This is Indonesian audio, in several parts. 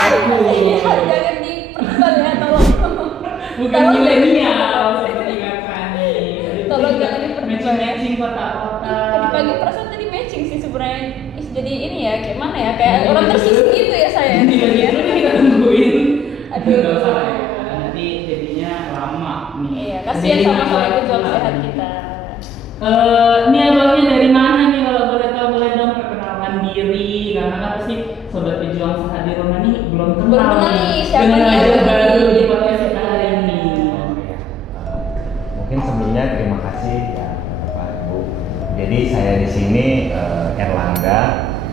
Jangan dipertebal ya, tolong. Bukan milenial seperti Kani. Tolong jangan dipertebal. Matching kota-kota. Tadi pagi perasaan tadi matching sih sebenarnya. Jadi ini ya, kayak mana ya? Kayak orang tersisih gitu ya saya. Iya, itu kita tungguin. Aduh. Nggak usah lah ya. Nanti jadinya lama nih. Iya, kasihan sama pejuang sehat kita. Ini abangnya dari mana nih kalau boleh tahu, boleh dong perkenalkan diri, karena kan pasti sobat pejuang sehat di rumah nih belum kenal Belum kenal nih, siapa dengan nih wajah abang baru ini? di podcast kita hari ini. Mungkin sebelumnya terima kasih ya Bapak Ibu. Jadi saya di sini Erlangga.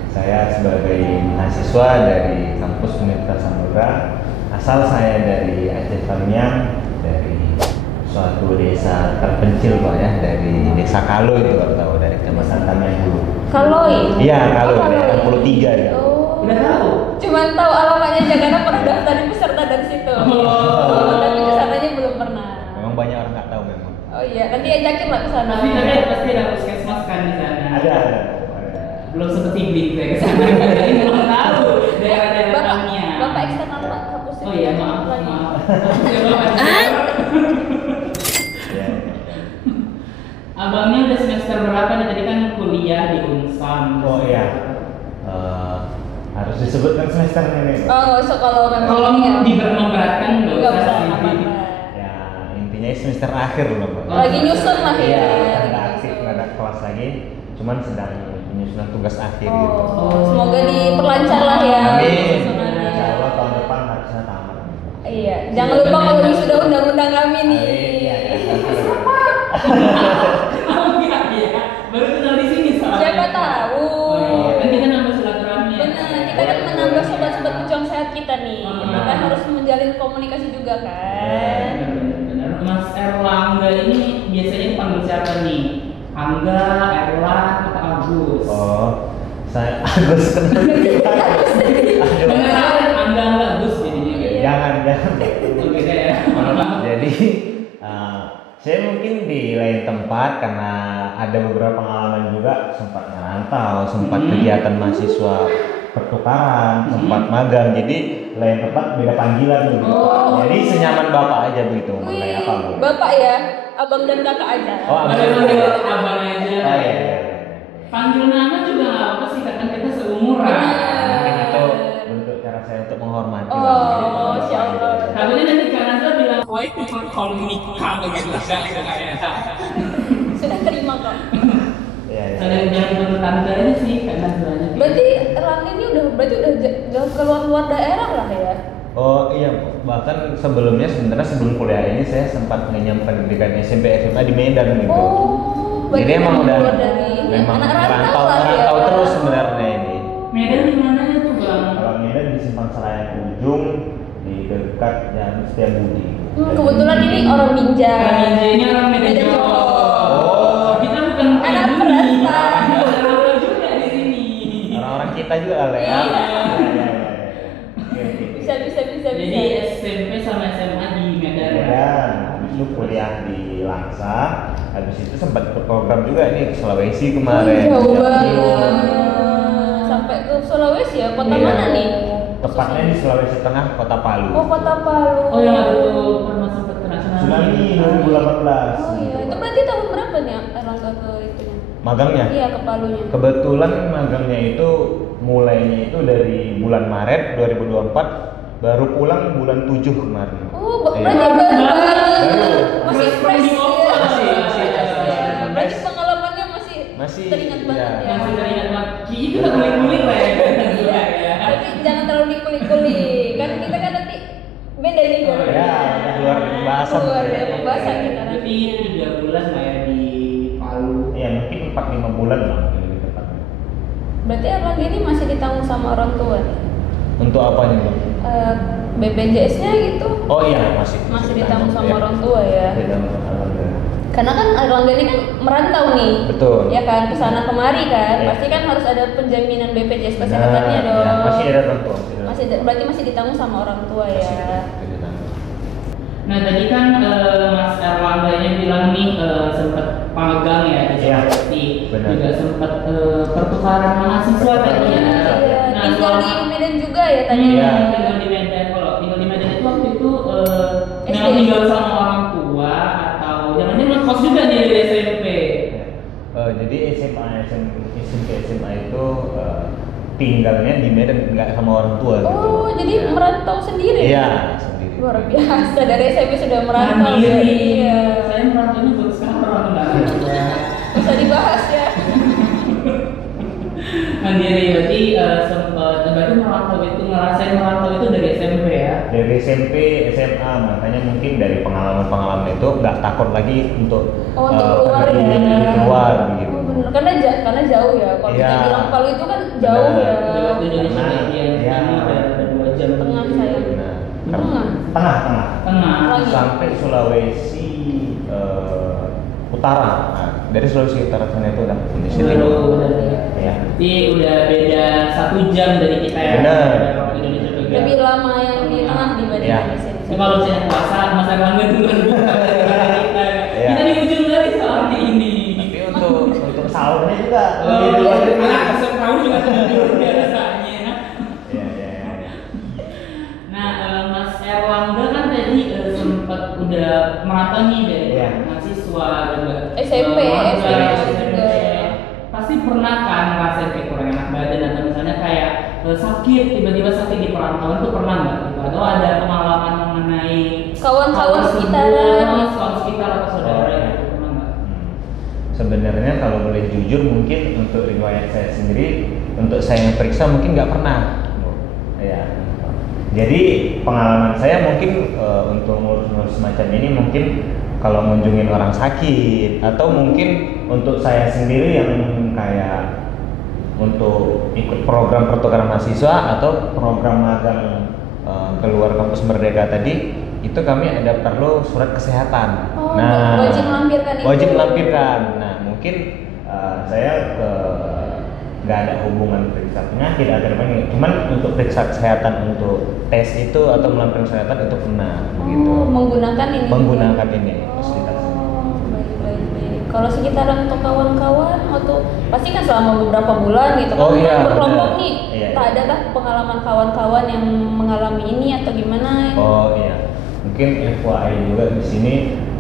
Saya sebagai mahasiswa dari kampus Universitas Samudra. Asal saya dari Aceh Tamiang, dari suatu desa terpencil Pak ya, dari desa Kalo itu kalau tahu, dari Kecamatan Tamiang dulu. Kaloi. Iya, Kalo, Oh, daerah Kaloi. 63 ya. Oh. Udah tahu? Cuman tahu alamatnya aja karena pernah daftar di peserta dari situ. Tapi ke sananya belum pernah. Memang banyak orang nggak tahu memang. Oh iya, nanti ajakin lah ke sana. Pasti ada puskesmas kan di sana. Ada. Belum sempet iblis saya ke sana. Jadi belum tahu daerah-daerah Bapak, Tamiang. Bapak eksternal Pak, hapus Oh iya, itu maaf. lagi. Ya, Bapak. Ya. Abangnya udah semester berapa nih? Tadi kan kuliah di Unsam. Oh iya. Harus disebutkan semesternya nih. Oh nggak usah kalau memang Kalau ini ya. memberatkan Nggak nggak usah usah sih. apa-apa. Ya intinya semester akhir loh Pak. Lagi nyusun lah ya. Iya, Lagi nggak aktif, nyusun. nggak ada kelas lagi, cuman sedang menyusun tugas akhir gitu. Oh, semoga diperlancar lah ya. Amin. susunannya. Insya Allah tahun depan harusnya tamat. Iya, jangan lupa kalau sudah undang-undang kami nih. Iya, iya. Oh enggak ya, baru kenal di sini soalnya. Siapa tahu. Oh iya, kan kita nambah silaturahmi. Ya. Benar, kita kan menambah sobat-sobat pejuang sehat kita nih. Benar. Kita harus menjalin komunikasi juga kan. Benar. Mas Erlangga ini biasanya dipanggil siapa nih? Angga, Erlang, atau Agus? Oh, saya Agus kenal. Aduh. Angga Agus jadinya gitu. Jangan. Oh, beda ya. Jadi saya mungkin di lain tempat karena ada beberapa pengalaman juga, sempat ngerantau, sempat kegiatan mahasiswa pertukaran, sempat magang, jadi lain tempat beda panggilan gitu. Oh. Jadi senyaman bapak aja begitu, Wih, kayak apa bu? Bapak ya, abang dan kakak aja. Oh, Ada manggil abang aja. Oh, iya. Panggil nama juga nggak apa sih, kan kita seumuran. Mungkin itu bentuk cara saya untuk menghormati. Oh, lah, gitu, Masya Bapak, Allah. gitu. Takutnya nanti Kak Nazla bilang, why people call me Kang gitu. Sudah terima kok. Iya, iya. Ada yang menurut tante aja sih Kak Nazlanya. Berarti Erlangga ini berarti udah jauh keluar daerah lah ya. Oh iya, bahkan sebelumnya sebenarnya sebelum kuliah ini saya sempat mengenyam pendidikan SMP SMA di Medan gitu. Oh, Jadi berarti emang udah keluar dari ini, memang anak rantau lah ya. merantau terus sebenarnya ini. Medan di mana ya tuh Bang? Kalau Medan di Simpang Serayan Ujung di dekat Jalan Setiabudi. Kebetulan ini orang Binjai. Orang Binjainya orang Medan Johor. Oh. Kita bukan Anak pribumi. perantau. Ada orang juga di sini. Orang-orang kita juga lah ya. Iya. Iya. Oke. Bisa. Jadi SMP sama SMA di Medan. Medan, habis itu kuliah di Langsa, habis itu sempat ikut program juga nih ke Sulawesi kemarin. Jauh Iya. banget. Sampai ke Sulawesi ya, kota Iya. mana nih? Tepatnya di Sulawesi Tengah, Kota Palu. Oh, Kota Palu. Oh yang ada tuh pernah sempat kena Tsunami 2018. Oh iya, itu berarti tahun berapa nih Erlangga ke itunya? Magangnya? Iya, ke Palunya. Kebetulan magangnya itu mulainya itu dari bulan Maret 2024, baru pulang bulan 7 kemarin. Oh, Iya. berarti baru Baru. masih fresh Di ya. offer sih, Masih masih. fresh ya. Berarti pengalamannya masih Masih, teringat iya. banget ya. Masih teringat banget. Itu udah kulik-kulik lah ya. Iya. Tapi jangan terlalu dikulik-kulik. Kan kita kan nanti beda nih Ya, udah keluar dari pembahasan. Keluar dari pembahasan kita nanti. Jadi 3 bulan lah ya di Palu. Iya, mungkin 4-5 bulan lah mungkin lebih tepatnya. Berarti Erlangga ini masih ditanggung sama orang tua nih? Untuk apanya, Bang? BPJS-nya gitu? Oh iya, masih Ditanggung sama Iya. orang tua ya? Ditanggung sama orang tua. Karena kan Erlangga ini kan merantau nih. Betul. Ya kan, kesana kemari kan. Iya. Pasti kan harus ada penjaminan BPJS kesehatannya Nah, dong. ya, masih ada orang tua. Berarti masih ditanggung sama orang tua ya. Masih ditanggung. Nah tadi kan Mas Erlangganya bilang nih sempat magang ya di Iya, Sulawesi, benar. juga sempat pertukaran mahasiswa tadi ya. Iya, Nah tinggal di Medan juga ya tadi? Iya. Tinggal di Medan. Kalau tinggal di Medan itu waktu itu SD. memang tinggal sama orang tua atau jangan-jangan ngekos juga nih dari SMP. Jadi SMA itu tinggalnya di Medan, nggak sama orang tua gitu. Oh, jadi merantau sendiri? Iya, sendiri. Luar biasa, dari SMP sudah merantau. Mandiri. Iya. Saya merantaunya baru sekarang. Bisa dibahas ya. Mandiri berarti sempat berarti ngerasain merantau itu dari SMP ya? Dari SMP, SMA, makanya mungkin dari pengalaman-pengalaman itu nggak takut lagi untuk Untuk keluar ya. keluar begitu. Oh, bener. Karena jauh ya. Kalau Iya. kita bilang Palu itu kan jauh Bener. ya. Udah waktu Indonesia Nah, ini iya. ada 2 jam. Tengah saya. Nah, Tengah? tengah. Tengah. Lagi. Sampai Sulawesi Utara. Nah, dari Sulawesi Utara sana itu udah Indonesia Timur. Ya. Jadi udah beda 1 jam dari kita ya. Benar. Dari waktu Indonesia juga. Lebih lama yang di tengah dibanding Iya. di sini. Jadi kalau misalnya puasa, masa Erlangga duluan buka dari kita. Iya. Kita di ujung dari soalnya ini. Tapi untuk sahurnya juga Oh, lebih dulu dari ini. anak kesel tahu juga tidur biasanya. Iya. Nah, Mas Erlangga kan tadi sempat udah merantau nih dari Iya. mahasiswa juga. SMP, keluarga, SMP juga. Pasti pernah kan ngerasain kayak kurang enak badan atau misalnya kayak sakit, tiba-tiba sakit di perantauan itu pernah nggak? Gitu? Atau ada pengalaman mengenai Kawan-kawan hal tersebut, sekitaran. kawan sekitar atau saudara ya? Pernah nggak? Sebenarnya kalau boleh jujur mungkin untuk riwayat saya sendiri, untuk saya yang periksa mungkin nggak pernah. Ya. Jadi pengalaman saya mungkin untuk ngurus-ngurus semacam ini mungkin kalau ngunjungin orang sakit atau mungkin untuk saya sendiri yang kayak untuk ikut program pertukaran mahasiswa atau program magang keluar kampus Merdeka tadi itu kami ada perlu surat kesehatan. Oh, wajib melampirkan itu. Wajib melampirkan. Nah mungkin saya nggak ada hubungan periksa penyakit atau apa ini, cuman untuk periksa kesehatan untuk tes itu atau melampirkan kesehatan itu pernah begitu. Oh, menggunakan ini. Menggunakan ini fasilitas. Oh, baik. Kalau sekitaran untuk kawan-kawan atau pasti kan selama beberapa bulan gitu kan Oh, iya, berkelompok benar. nih. Iya. Tak adakah pengalaman kawan-kawan yang mengalami ini atau gimana? Oh iya, mungkin FYI juga di sini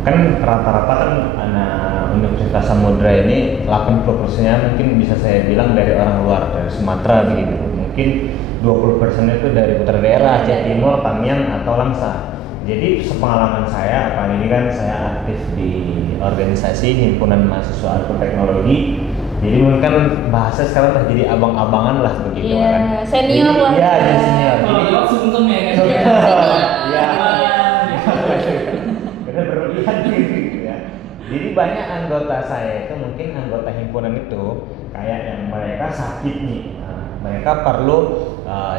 kan rata-rata kan anak Universitas Samudra ini 80%-nya mungkin bisa saya bilang dari orang luar, dari Sumatera begitu. Mungkin 20% itu dari putra daerah, Aceh Timur, Tamiang atau Langsa. Jadi sepengalaman saya, apalagi kan saya aktif di organisasi Himpunan Mahasiswa Arketeknologi. Jadi mungkin kan bahasa sekarang udah jadi abang-abangan lah begitu Iya, kan. senior lah. Iya, jadi senior. Kalau Jadi lewat sungkem ya kan? Iya. Karena berlebihan gitu ya. Jadi banyak anggota saya itu mungkin anggota himpunan itu kayak yang mereka sakit nih, mereka perlu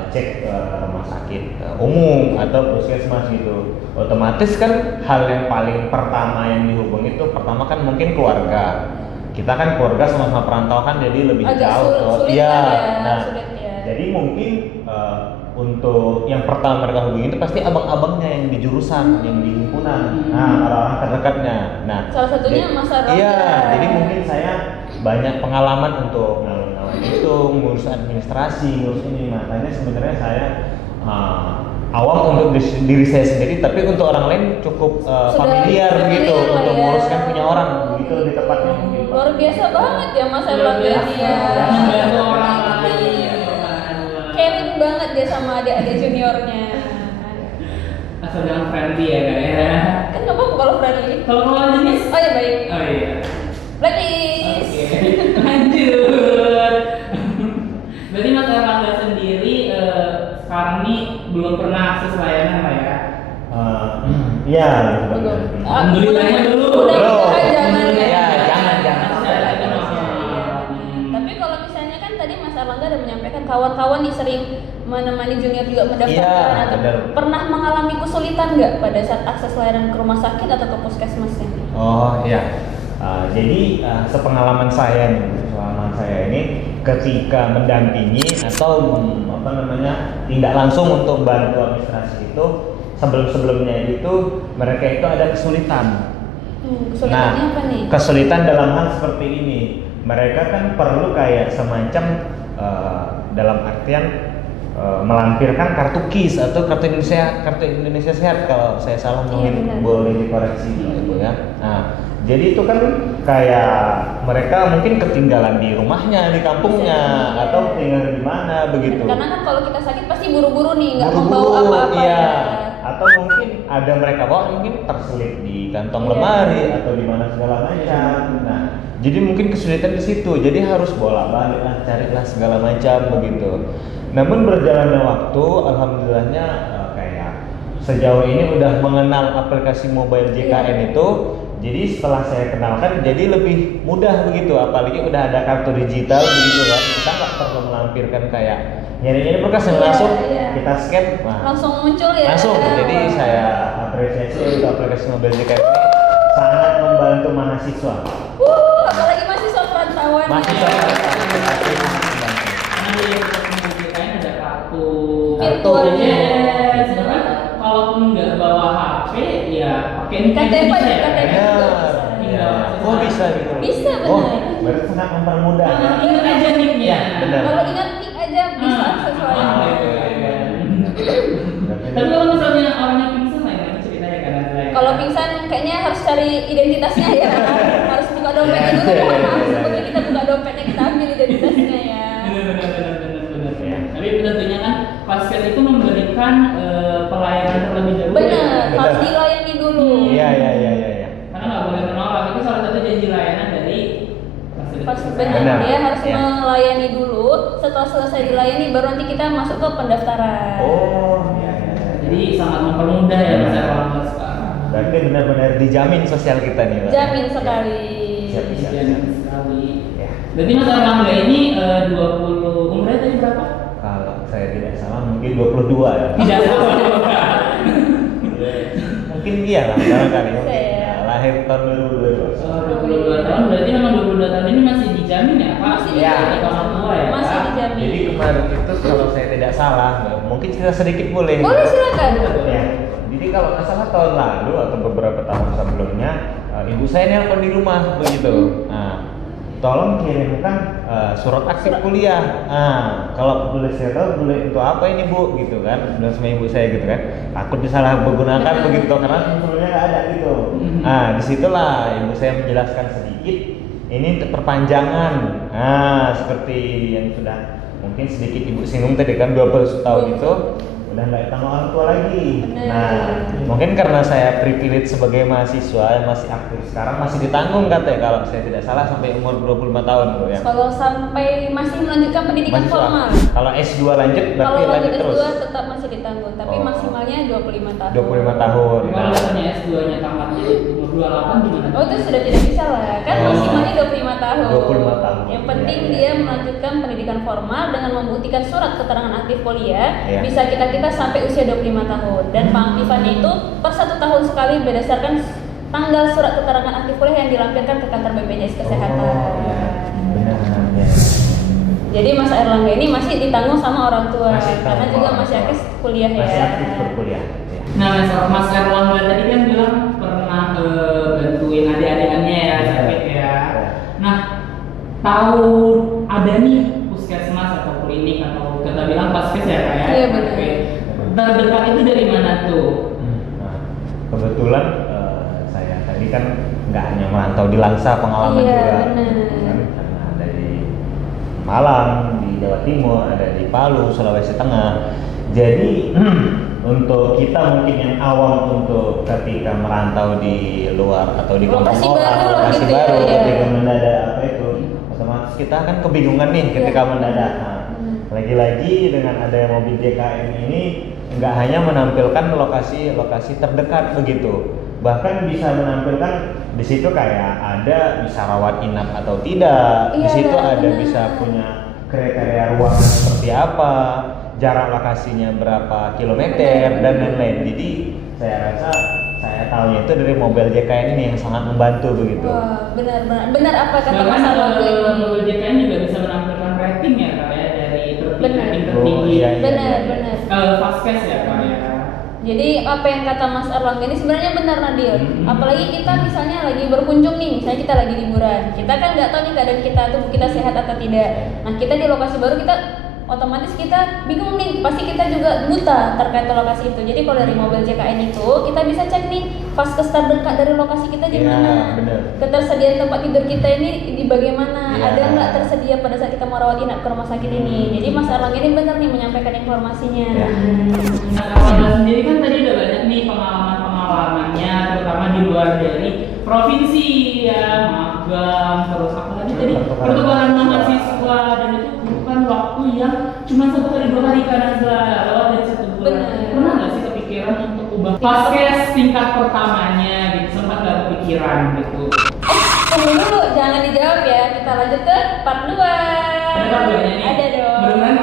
cek ke rumah sakit umum atau puskesmas gitu. Otomatis kan hal yang paling pertama yang dihubungi itu pertama kan mungkin keluarga. Kita kan keluarga sama-sama perantau kan jadi lebih Agak jauh. sulit Iya. lah ya, Nah, sulit ya. jadi mungkin untuk yang pertama mereka hubungi itu pasti abang-abangnya yang di jurusan, yang di himpunan. Nah, orang-orang terdekatnya. Nah, Salah satunya Mas Erlangga. Iya, jadi mungkin saya banyak pengalaman untuk ngawal itu, ngurus administrasi, ngurus ini. Makanya sebenarnya saya awam untuk diri saya sendiri, tapi untuk orang lain cukup familiar begitu familiar lah untuk ya. menguruskan punya orang, begitu lebih tepatnya mungkin. Luar biasa banget ya Mas Luar Erlangga biasa. ini ya. Membantu orang lain. Caring banget dia sama adik-adik juniornya. Asal jangan friendly ya kak ya. Kan nggak apa-apa kalau friendly. Kalau lawan jenis? Oh ya baik. Oh iya. Blacklist. Oke. Lanjut. Berarti Mas Erlangga sendiri sekarang nih belum pernah akses layanan lah ya? Iya, Belum. Alhamdulillahnya dulu. Udah, Belum. jangan ya. Ya, jangan. Tapi kalau misalnya kan tadi Mas Erlangga ada menyampaikan kawan-kawan nih sering menemani junior juga mendaftarkan Iya, atau benar. pernah mengalami kesulitan nggak pada saat akses layanan ke rumah sakit atau ke puskesmasnya? Oh iya, jadi sepengalaman saya nih, ini ketika mendampingi atau tindak langsung untuk bantu administrasi itu sebelumnya itu mereka itu ada kesulitan. Kesulitannya apa nih? Kesulitan dalam hal seperti ini, mereka kan perlu kayak semacam dalam artian melampirkan kartu KIS atau kartu Indonesia Sehat kalau saya salah mungkin benar. boleh dikoreksi Ibu ya. Nah, jadi itu kan kayak mereka mungkin ketinggalan di rumahnya, di kampungnya, Bisa, atau ketinggalan di mana begitu. Karena kan kalau kita sakit pasti buru-buru nih, nggak Buru-buru, membawa apa-apa iya. ya. Atau mungkin ada mereka bawa mungkin terselip di kantong Iya. lemari atau di mana segala macam. Nah, jadi mungkin kesulitan di situ. Jadi harus bolak-balik lah, carilah segala macam begitu. Namun berjalannya waktu, alhamdulillahnya kayak sejauh ini udah mengenal aplikasi mobile JKN itu. Jadi setelah saya kenalkan, jadi lebih mudah begitu. Apalagi udah ada kartu digital begitu kan, kita nggak perlu melampirkan kayak nyari-nyari berkas yang Iya, langsung iya. kita scan, nah, Langsung muncul ya. langsung. Jadi saya apresiasi untuk aplikasi mobile JKN ini sangat membantu mahasiswa. Apalagi mahasiswa perantauan. Mahasiswa ya. Karena di aplikasi JKN ada kartu Virtualnya. Yes, bahkan kalaupun nggak bawa HP ya pakai KTP bisa ya, KTP. kan? Iya. Oh bisa gitu. Bisa, Oh, benar. berarti sangat mempermudah. ya. Ingat aja nicknya. Benar. Kalau ingat nik aja bisa sesuai. Tapi kalau misalnya orangnya pingsan lain lagi ceritanya kan ada lain. Kalau pingsan kayaknya harus cari identitasnya ya. Harus buka dompetnya dulu. Iya, Mohon iya, maaf iya. sebelum kita buka dompetnya kita ambil identitasnya ya. Benar. Ya. Tapi tentunya kan Paskes itu memberikan pelayanan terlebih dahulu. Benar, Benar. harus dilayani dulu. Iya. Karena nggak boleh menolak, itu salah satu janji layanan dari Pas Paskes. benar, dia harus Ya. melayani dulu. Setelah selesai dilayani baru nanti kita masuk ke pendaftaran. Oh, iya. Jadi sangat mempermudah ya Mas Erlangga sekarang. Berarti benar-benar dijamin sosial kita nih, Pak. Jamin sekali. Siap. Jamin sekali. Ya. Berarti Mas Erlangga ini 20 umurnya tadi berapa? Kalau saya tidak salah mungkin 22 ya. Tidak sama. Mungkin iya lah, barangkali. Bisa ya. Ya, lahir tahun 2022. Oh, 22 tahun berarti memang 22 tahun ini masih dijamin ya Pak? Masih Ya. dijamin. Orang tua ya? Masih Pak? dijamin. Jadi kemarin itu kalau saya tidak salah, mungkin cerita sedikit boleh. Boleh silakan. Ya. Jadi kalau nggak salah tahun lalu atau beberapa tahun sebelumnya, ibu saya nelpon di rumah begitu. Nah, tolong kirimkan surat aktif kuliah. Nah, kalau boleh saya tahu boleh untuk apa ini Bu gitu kan? Bilang sama ibu saya gitu kan. Takut disalahgunakan begitu karena sebelumnya nggak ada gitu. Nah, disitulah ibu saya menjelaskan sedikit. Ini untuk perpanjangan. Nah, seperti yang sudah mungkin sedikit ibu singgung tadi kan 20 tahun itu udah nggak ditanggung orang tua lagi. Benar. Nah, mungkin karena saya privilege sebagai mahasiswa yang masih aktif sekarang masih ditanggung katanya kalau saya tidak salah sampai umur 25 tahun Bu ya. Kalau sampai masih melanjutkan pendidikan Mahasiswa. formal. Kalau S2 lanjut berarti Kalau lanjut lanjut terus. S2 tetap masih ditanggung, tapi Oh. maksimalnya 25 tahun. 25 tahun. Kalau misalnya S2-nya tamatnya umur 28 gimana? Oh, itu sudah tidak bisa lah. Kan Oh. maksimalnya 25 tahun. 25 tahun. Yang penting Iya, iya. dia melanjutkan pendidikan formal dengan membuktikan surat keterangan aktif kuliah. Iya. Bisa kita sampai usia 25 tahun. Dan pengaktifannya itu per 1 tahun sekali berdasarkan tanggal surat keterangan aktif kuliah yang dilampirkan ke kantor BPJS Kesehatan. Oh, iya. Benar. Ya. Jadi Mas Erlangga ini masih ditanggung sama orang tua Masih ditanggung karena juga orang masih tua. aktif kuliah ya. Masih aktif berkuliah. Ya. Nah, Mas Erlangga tadi kan bilang pernah bantuin adik-adikannya ya sakit ya. Nah, tahu ada nih puskesmas atau klinik atau kita bilang paskes ya Kak ya? Iya, benar. Oke. Terdekat itu dari mana tuh? Nah, kebetulan saya tadi kan nggak hanya merantau di Langsa, pengalaman Iya, juga benar. kan, karena ada di Malang, di Jawa Timur, ada di Palu, Sulawesi Tengah. Jadi untuk kita mungkin yang awam untuk ketika merantau di luar atau di Lokasi kampung baru lah lokasi gitu ya, baru, iya. ketika mendadak apa itu, otomatis kita kan kebingungan nih ketika Iya. mendadak. Nah, lagi-lagi dengan adanya mobil JKN ini nggak hanya menampilkan lokasi terdekat begitu, bahkan bisa menampilkan di situ kayak ada bisa rawat inap atau tidak, di Iya, situ ada benar. bisa punya kriteria ruangan seperti apa, jarak lokasinya berapa kilometer dan lain-lain. Jadi saya rasa saya tahunya itu dari mobil JKN ini yang sangat membantu begitu. Wah, benar apa kata Bahkan Mas Erlangga ini? mobil JKN juga bisa menampilkan rating ya Kak ya dari Benar. rating Oh, tertinggi. iya. Benar. Paskes ya Kak ya. Jadi apa yang kata Mas Erlangga ini sebenarnya benar Nadil. Apalagi kita misalnya lagi berkunjung nih, misalnya kita lagi liburan, kita kan nggak tahu nih keadaan kita tubuh kita sehat atau tidak. Nah kita di lokasi baru kita otomatis kita bingung nih, pasti kita juga buta terkait lokasi itu. Jadi kalau dari mobil JKN itu kita bisa cek nih vaskes terdekat dari lokasi kita di Iya, mana, bener. ketersediaan tempat tidur kita ini di bagaimana, Iya. ada nggak tersedia pada saat kita mau rawat inap ke rumah sakit ini. Jadi Mas Erlang ini benar nih menyampaikan informasinya. Iya. Nah, kalau Anda sendiri kan tadi udah banyak nih pengalaman-pengalamannya, terutama di luar dari provinsi ya, magang, terus apa lagi tadi, pertukaran mahasiswa, dan itu bukan waktu yang cuma 1 hari 2 hari kadang lewat dari 1 bulan. Bener. Pernah nggak sih kepikiran untuk ubah vaskes tingkat pertamanya gitu, sempat nggak kepikiran gitu? Tunggu dulu, jangan dijawab ya. Kita lanjut ke part 2. Ada part 2-nya nih? Ada dong. Mudah-mudahan